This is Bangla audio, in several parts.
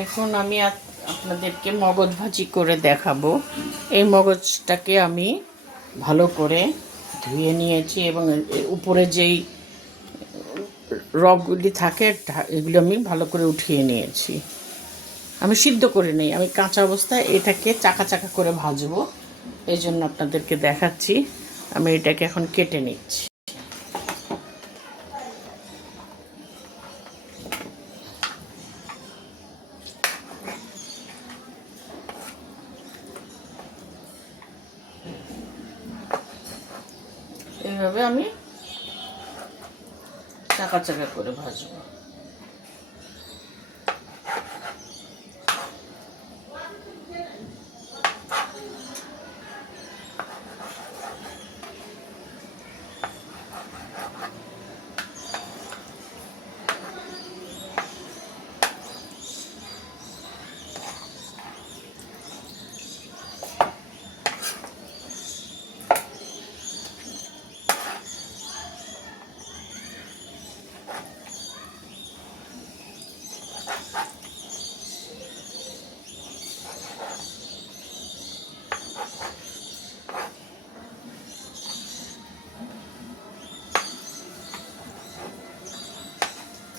এখন আমি আপনাদেরকে মগজ ভাজি করে দেখাবো। এই মগজটাকে আমি ভালো করে ধুয়ে নিয়েছি এবং উপরে যেই রগগুলি থাকে এগুলো আমি ভালো করে উঠিয়ে নিয়েছি। আমি সিদ্ধ করে নিই, আমি কাঁচা অবস্থায় এটাকে চাকা চাকা করে ভাজবো, এই জন্য আপনাদেরকে দেখাচ্ছি। আমি এটাকে এখন কেটে নিচ্ছি। এইভাবে আমি চাকা চাকা করে ভাজবো।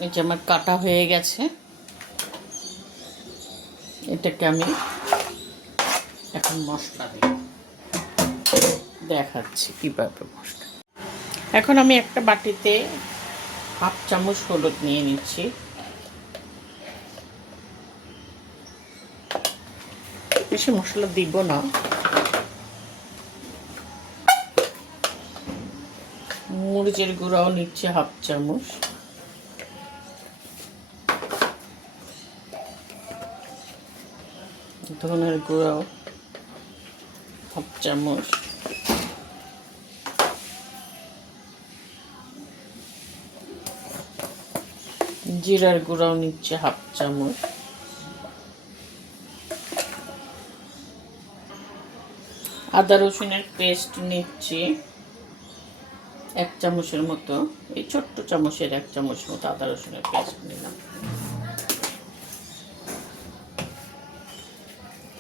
এই যে আমার কাটা হয়ে গেছে, এটাকে আমি এখন মশলা দিই, দেখাচ্ছি কীভাবে মশলা। এখন আমি একটা বাটিতে 1/2 চামচ হলুদ নিয়ে নিচ্ছি। বেশি মশলা দিব না। মরিচের গুঁড়াও নিচ্ছে 1/2 চামচ। ধনের গুঁড়াও 1/2 চামচ। জিরার গুঁড়াও নিচ্ছে 1/2 চামচ। আদা রসুনের পেস্ট নিচ্ছি 1 চামচের মতো। এই ছোট্ট চামচের 1 চামচ মতো আদা রসুনের পেস্ট নিলাম।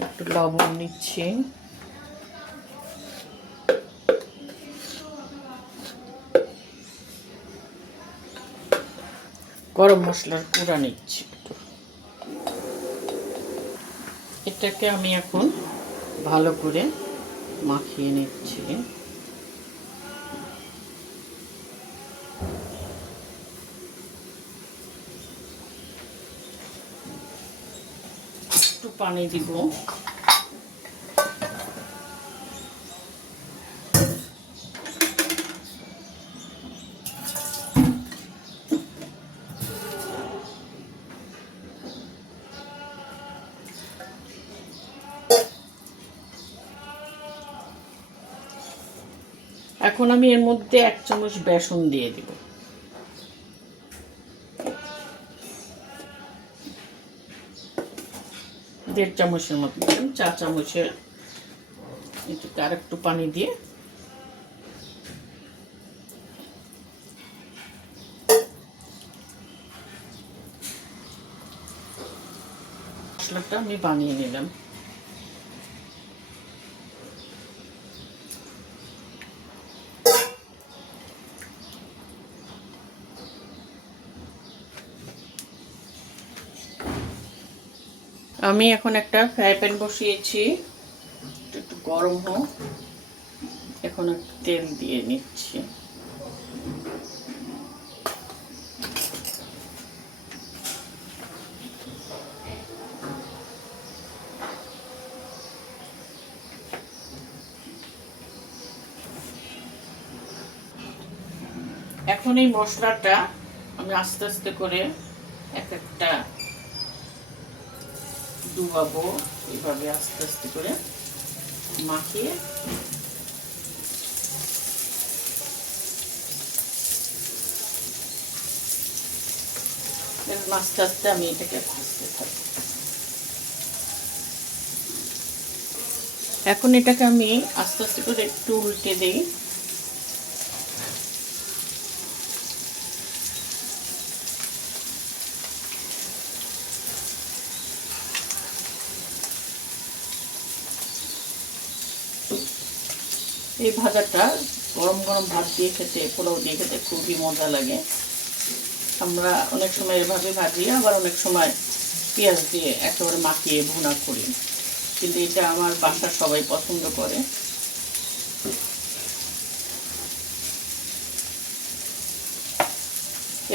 একটু লবণ নিচ্ছি। গরম মশলার গুঁড়া নিচ্ছি একটু। এটাকে আমি এখন ভালো করে মাখিয়ে নিচ্ছি। একটু পানি দিব। এখন আমি এর মধ্যে 1 চামচ বেসন দিয়ে দিব। দেড় চামচের মতো দিলাম, 4 চামচের। এটাকে আর একটু পানি দিয়ে মশলাটা আমি বানিয়ে নিলাম। আমি এখন একটা ফ্রাই প্যান বসিয়েছি, একটু গরম হোক। এখন একটু তেল দিয়ে নিচ্ছি। এখন এই মশলাটা আমি আস্তে আস্তে করে এক একটা ডুবাবো, এইভাবে আস্তে আস্তে করে মাখিয়ে আস্তে আস্তে আমি এটাকে ভাজতে থাকবো। এখন এটাকে আমি আস্তে আস্তে করে একটু উল্টে দিই। এই ভাজাটা গরম গরম ভাত দিয়ে খেতে, পোলাও দিয়ে খেতে খুবই মজা লাগে। আমরা অনেক সময় এভাবে ভাজি, আবার অনেক সময় পেঁয়াজ দিয়ে একেবারে মাখিয়ে ভুনা করি, কিন্তু এটা আমার বাসার সবাই পছন্দ করে।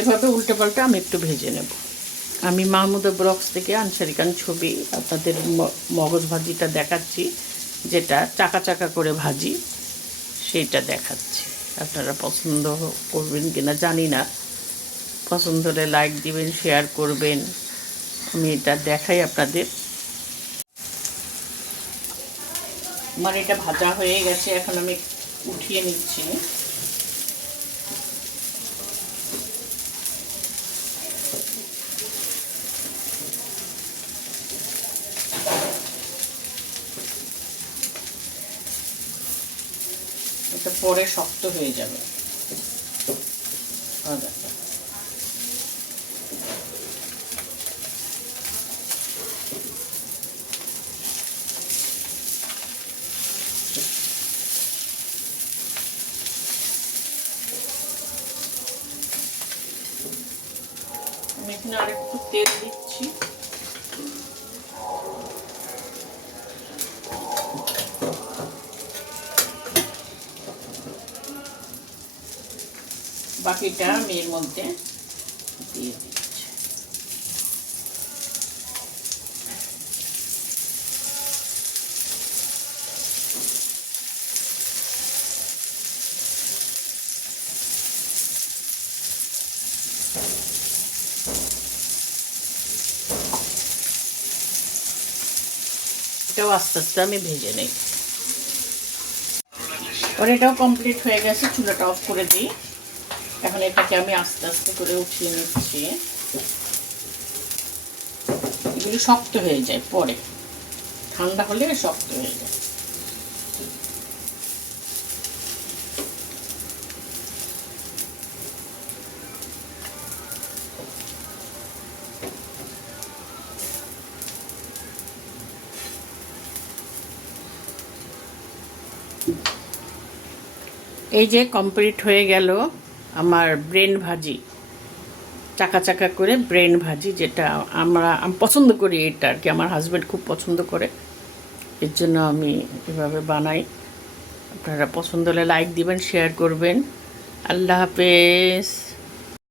এভাবে উল্টে পাল্টে আমি একটু ভেজে নেব। আমি মাহমুদা ব্লগস থেকে আনসারিকান ছবি আপনাদের মগজ ভাজিটা দেখাচ্ছি, যেটা চাকা চাকা করে ভাজি, সেইটা দেখাচ্ছি। আপনারা পছন্দ করবেন কিনা জানি না, পছন্দ হলে লাইক দিবেন, শেয়ার করবেন। আমি এটা দেখাই আপনাদের। আমার এটা ভাজা হয়ে গেছে, এখন আমি উঠিয়ে নিচ্ছি। এটা পরে শক্ত হয়ে যাবে ভাজাটা। আমি এখানে আরেকটু তেল দিচ্ছি। বাকিটা আমি এর মধ্যে দিয়ে দিচ্ছি। এটাও আস্তে আস্তে আমি ভেজে নিই। আর এটাও কমপ্লিট হয়ে গেছে, চুলাটা অফ করে দিই। এখন এটাকে আমি আস্তে আস্তে করে উঠিয়ে নিচ্ছি। এগুলি শক্ত হয়ে যায়, পরে ঠান্ডা হলে শক্ত হয়ে যায়। এই যে কমপ্লিট হয়ে গেল আমার ব্রেন ভাজি, চাকা চাকা করে ব্রেন ভাজি, যেটা আমি পছন্দ করি। এটা আর কি আমার হাজব্যান্ড খুব পছন্দ করে, এর জন্য আমি এভাবে বানাই। আপনারা পছন্দ হলে লাইক দিবেন, শেয়ার করবেন। আল্লাহ হাফেজ।